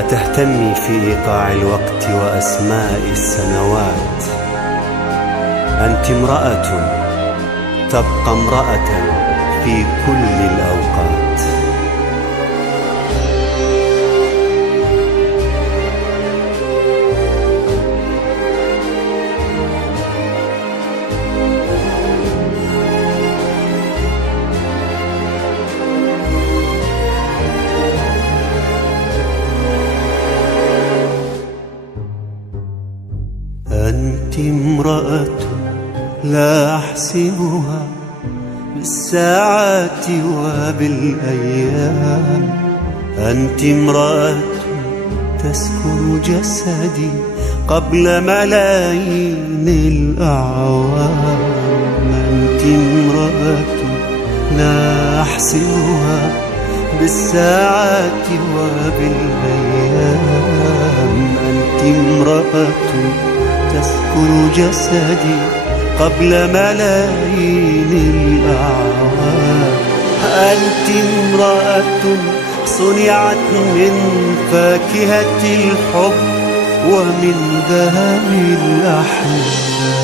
لا تهتمي في إيقاع الوقت وأسماء السنوات. أنت امرأة تبقى امرأة في كل الأوقات. أنت امرأة لا أحسبها بالساعات وبالأيام. أنت امرأة تسكن جسدي قبل ملايين الأعوام. أنت امرأة لا أحسبها بالساعات وبالأيام. أنت امرأة تسكن جسدي قبل ملايين الأعوام. أنت امرأة صنعت من فاكهة الحب ومن ذهب الأحلام.